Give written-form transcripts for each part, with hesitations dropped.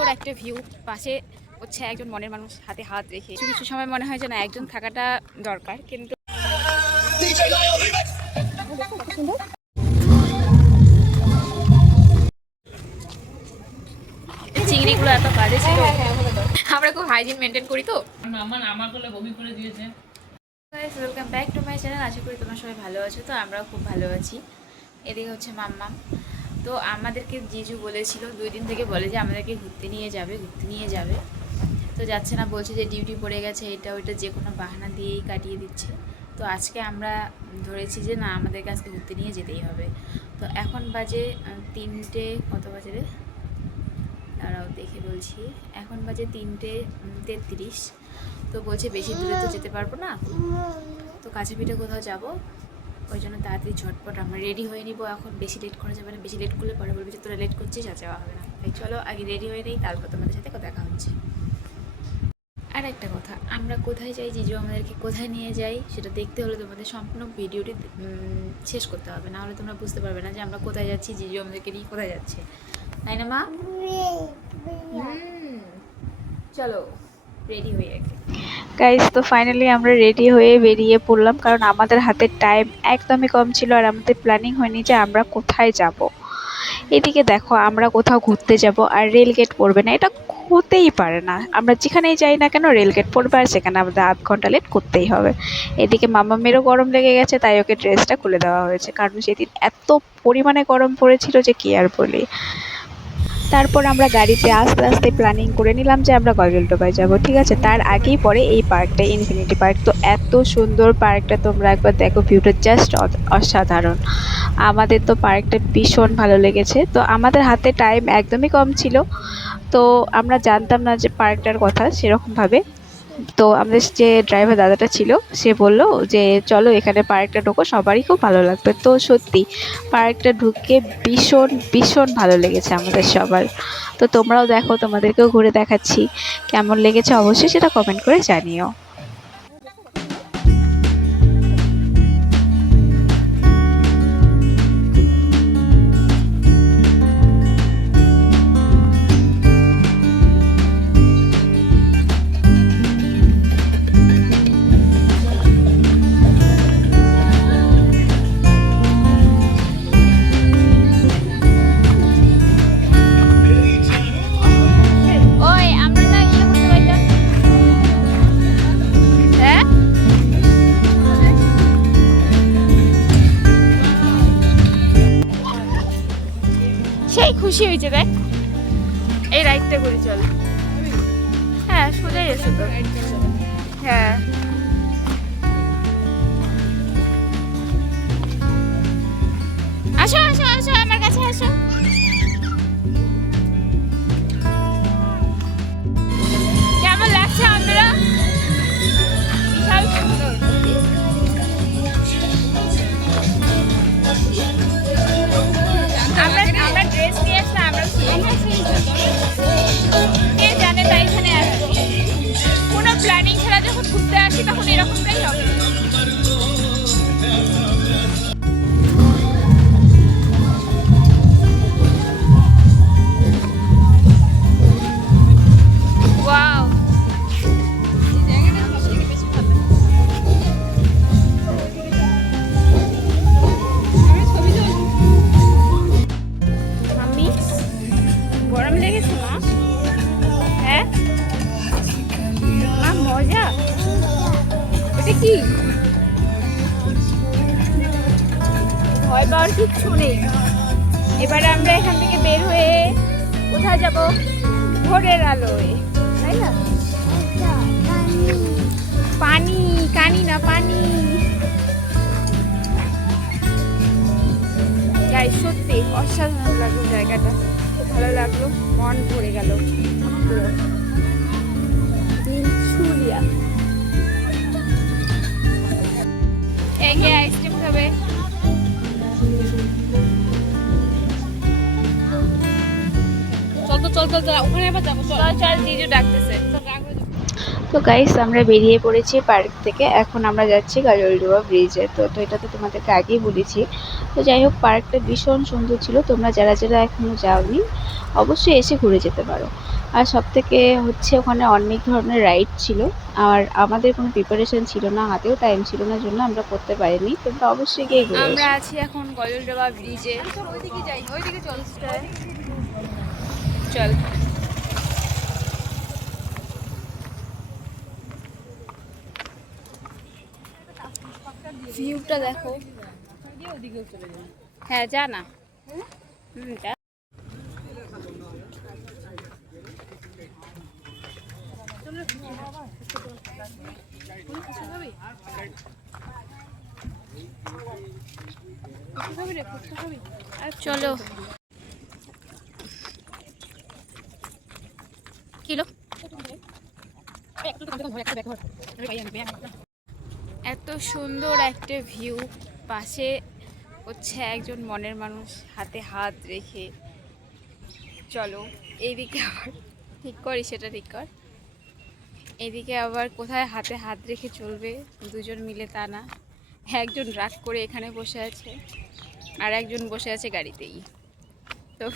সুন্দর একটা ভিউ, পাশে হচ্ছে একজন মনের মানুষ হাতে হাত রেখে। কিছু কিছু সময় মনে হয় যে না একজন থাকাটা দরকার, কিন্তু চিংড়িগুলো এত বাজে ছিল। আমরা খুব হাইজিন মেনটেন করি তো। Welcome back to my channel. আশা করি তোমরা সবাই ভালো আছো। তো আমরাও খুব ভালো আছি। এদিকে হচ্ছে মাম্মাম। তো আমাদেরকে জিজু বলেছিল 2 দিন থেকে, বলে যে আমাদেরকে ঘুরতে নিয়ে যাবে। তো যাচ্ছে না, বলছে যে ডিউটি পড়ে গেছে, এটা ওইটা যে কোনো বাহানা দিয়েই কাটিয়ে দিচ্ছে। তো আজকে আমরা ধরেছি যে না, আমাদেরকে আজকে ঘুরতে নিয়ে যেতেই হবে। তো এখন বাজে 3টে, কত বাজে রে, দাঁড়াও দেখে বলছি, এখন বাজে 3টে 33। তো বলছে বেশি দূরে তো যেতে পারবো না, তো কাছে পিঠে কোথাও যাবো, ওই জন্য তাড়াতাড়ি ঝটপট আমরা রেডি হয়ে নিবো। এখন বেশি লেট করা যাবে না, বেশি লেট করলে পরে বলবে যে তোরা লেট করছিস, যাওয়া হবে না। তাই চলো আগে রেডি হয়ে নেই, তারপর তোমাদের সাথে দেখা হচ্ছে। আর একটা কথা, আমরা কোথায় যাই, জিজু আমাদেরকে কোথায় নিয়ে যাই, সেটা দেখতে হলে তোমাদের সম্পূর্ণ ভিডিওটি শেষ করতে হবে, না হলে তোমরা বুঝতে পারবে না যে আমরা কোথায় যাচ্ছি, জিজু আমাদেরকে নিয়ে কোথায় যাচ্ছে, তাই না মা? চলো রেডি হয়ে গেছে গাইস। তো ফাইনালি আমরা রেডি হয়ে বেরিয়ে পড়লাম, কারণ আমাদের হাতে টাইম একদমই কম ছিল, আর আমাদের প্ল্যানিং হয়নি যে আমরা কোথায় যাব। এদিকে দেখো, আমরা কোথাও ঘুরতে যাব আর রেল গেট পড়বে না, এটা হতেই পারে না। আমরা যেখানেই যাই না কেন রেল গেট পড়বে, আর সেখানে আমাদের আধ ঘন্টা লেট করতেই হবে। এদিকে মামামেরও গরম লেগে গেছে, তাই ওকে ড্রেসটা খুলে দেওয়া হয়েছে, কারণ সেদিন এত পরিমাণে গরম পড়েছিল যে কি আর বলি। তারপর আমরা গাড়িতে আস্তে আস্তে প্ল্যানিং করে নিলাম যে আমরা গলগেলডোবায় যাব, ঠিক আছে। তার আগেই পরে এই পার্কটা, ইনফিনিটি পার্ক। তো এত সুন্দর পার্কটা, তোমরা একবার দেখো, ভিউটা জাস্ট অসাধারণ। আমাদের তো পার্কটা ভীষণ ভালো লেগেছে। তো আমাদের হাতে টাইম একদমই কম ছিল, তো আমরা জানতাম না যে পার্কটার কথা সেরকমভাবে। তো আমাদের যে ড্রাইভার দাদাটা ছিল, সে বলল যে চলো এখানে পার্কটা ঢোকো, সবারই খুব ভালো লাগবে। তো সত্যি পার্কটা ঢুকে ভীষণ ভীষণ ভালো লেগেছে আমাদের সবার। তো তোমরাও দেখো, তোমাদেরকেও ঘুরে দেখাচ্ছি, কেমন লেগেছে অবশ্যই সেটা কমেন্ট করে জানিও। সেই খুশি হয়েছে, দেখ এই রাইডটা করে চল। হ্যাঁ সোজাই আছে তো। হ্যাঁ আসো আসো আসো, আমার কাছে আসো। কেমন লাগছে আমরা? বিশাল সুন্দর। আমরা ড্রেস নিয়ে আসলে আমরা কে জানে, তাই এখানে আসবো। কোনো প্ল্যানিং ছাড়া যখন ঘুরতে আসি তখন এরকমটাই হবে। ওয়াও, মাম্মি গরম লেগেছে না? হ্যাঁ মা, মজা। এটা কি? ভয় পাওয়ার কিচ্ছু নেই। এবারে আমরা এখান থেকে বের হয়ে কোথায় যাব? ভোরের আলোয়, তাই না? পানি, কানি না পানি। গাইস সত্যি অসাধারণ লাগলো জায়গাটা, খুব ভালো লাগলো, মন ভরে গেল পুরো। দিলছুলিয়া একে আইসক্রিম খাবে। চল তো চল চল, ওখানে আবার যাবো। চল চল, জিজু ডাকতেছে। তো গাইস আমরা বেরিয়ে পড়েছি পার্ক থেকে। এখন আমরা যাচ্ছি গাজলডোবা ব্রিজে। তো এটা তো তোমাদেরকে আগেই বলেছি। তো যাই হোক, পার্কটা ভীষণ সুন্দর ছিল। তোমরা যারা যারা এখনো যাওনি অবশ্যই এসে ঘুরে যেতে পারো। আর সবথেকে হচ্ছে ওখানে অনেক ধরনের রাইড ছিল। আর আমাদের কোনো প্রিপারেশন ছিল না, হাতেও টাইম ছিল না, জন্য আমরা করতে পারিনি। তোমরা অবশ্যই গিয়ে ঘুরে আমরা এসো। আছি এখন গজলডোবা ব্রিজে। ওইদিকে যাই, ওইদিকে চল চল। ভিউটা দেখো। হ্যাঁ যা না। যা। চলো কিলো এত সুন্দর একটা ভিউ, পাশে হচ্ছে একজন মনের মানুষ হাতে হাত রেখে। চলো এইদিকে আবার ঠিক করি, সেটা ঠিক কর। এদিকে আবার কোথায় হাতে হাত রেখে চলবে দুজন মিলে তা না, একজন রাগ করে এখানে বসে আছে আর একজন বসে আছে গাড়িতেই। তো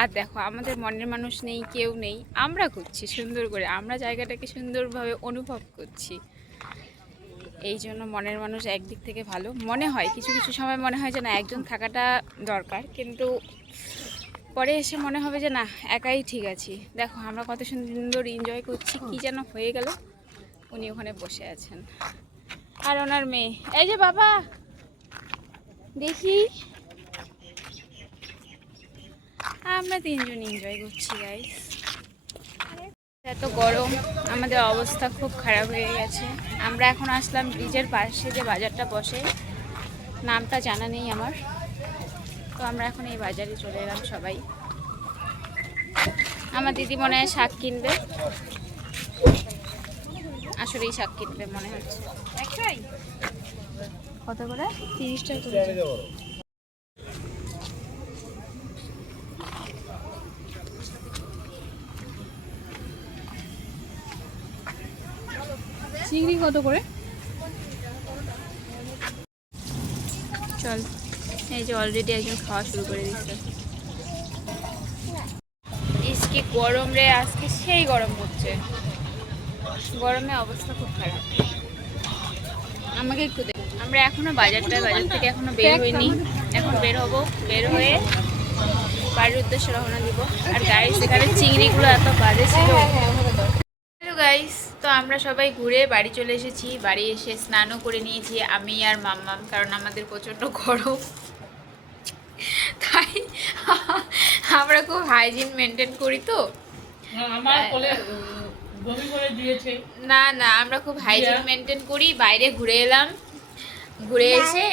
আর দেখো, আমাদের মনের মানুষ নেই, কেউ নেই, আমরা ঘুরছি সুন্দর করে, আমরা জায়গাটাকে সুন্দরভাবে অনুভব করছি। এই জন্য মনের মানুষ একদিক থেকে ভালো মনে হয়, কিছু কিছু সময় মনে হয় যে না একজন থাকাটা দরকার, কিন্তু পরে এসে মনে হবে যে না একাই ঠিক আছি। দেখো আমরা কত সুন্দর এনজয় করছি, কি যেন হয়ে গেল। উনি ওখানে বসে আছেন আর ওনার মেয়ে, এই যে বাবা দেখি। আমরা তিনজন এনজয় করছি গাইস। এত গরম, আমাদের অবস্থা খুব খারাপ হয়ে গেছে। আমরা এখন আসলাম ব্রিজের পাশে যে বাজারটা বসে, নামটা জানা নেই আমার। তো আমরা এখন এই বাজারে চলে এলাম সবাই। আমার দিদি মনে হয় শাক কিনবে, আসলেই শাক কিনবে মনে হচ্ছে। কত করে? 30 টাকা করে। চিংড়ি কত করে? চল, এই যে অলরেডি একজন খাওয়া শুরু করে দিচ্ছে। ইসকি গরম রে, আজকে সেই গরম হচ্ছে, গরমে অবস্থা খুব খারাপ। আমাকে একটু দে। আমরা এখনো বাজার থেকে এখনো বের হইনি, এখন বের হব। বের হয়ে বাড়ির উদ্দেশ্যে রওনা দিব। আর গাইস এখানে চিংড়িগুলো এত বাজে ছিল। হ্যালো গাইস, তো আমরা সবাই ঘুরে বাড়ি চলে এসেছি। বাড়ি এসে স্নানও করে নিয়েছি আমি আর মাম্মাম, কারণ আমাদের প্রচণ্ড গরম, তাই আমরা খুব হাইজিন মেনটেন করি। তো না না, আমরা খুব হাইজিন মেনটেন করি। বাইরে ঘুরে এলাম, ঘুরে এসে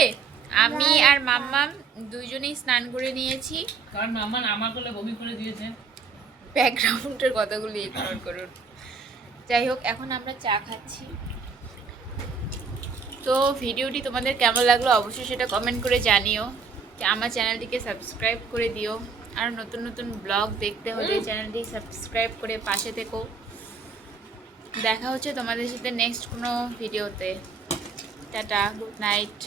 আমি আর মাম্মাম দুইজনেই স্নান করে নিয়েছি, কারণ মাম্মাম আমার কোলে বমি করে দিয়েছে। ব্যাকগ্রাউন্ডের কথাগুলো ইগনোর করুন। যাই হোক, এখন আমরা চা খাচ্ছি। তো ভিডিওটি তোমাদের কেমন লাগলো অবশ্যই সেটা কমেন্ট করে জানিও। আমার চ্যানেলটিকে সাবস্ক্রাইব করে দিও। আর নতুন নতুন ব্লগ দেখতে হলে চ্যানেলটি সাবস্ক্রাইব করে পাশে থেকো। দেখা হচ্ছে তোমাদের সাথে নেক্সট কোনো ভিডিওতে। Tata, good night.